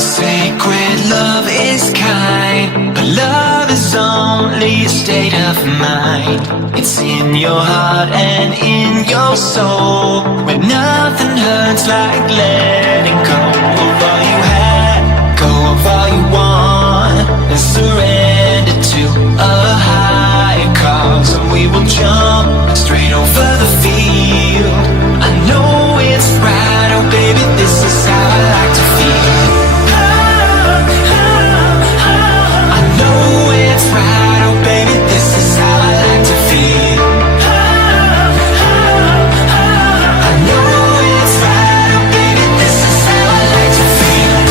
Sacred love is kind, but love is only a state of mind. It's in your heart and in your soul, where nothing hurts like letting go of all you had, go of all you want, and surrender to a higher cause. And we will jump straight over the field. I know it's right, oh baby, this is how I like to feel. Right, oh baby, this is how I like to feel. I know it's right, oh baby, this is how I like to feel.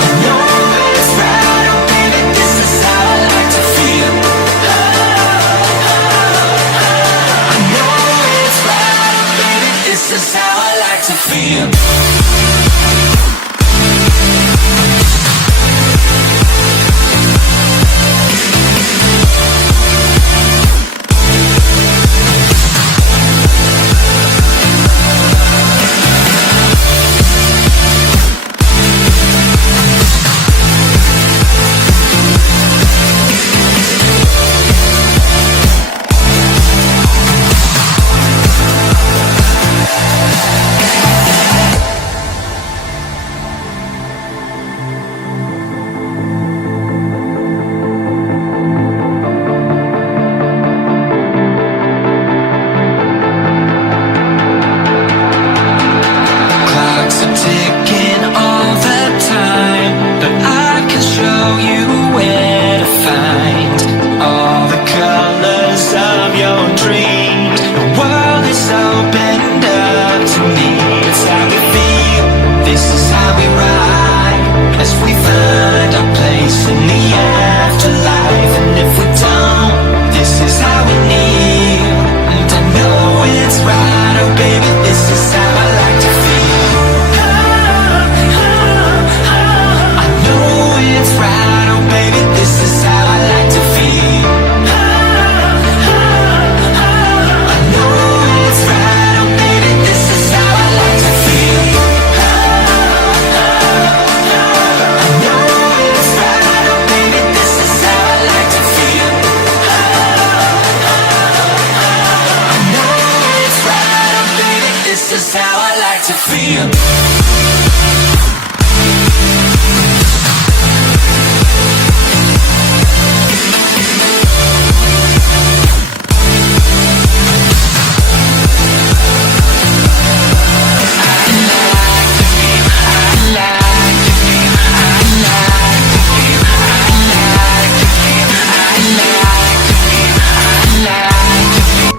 I know it's right, oh baby, this is how I like to feel. I know it's right, oh baby, this is how I like to feel.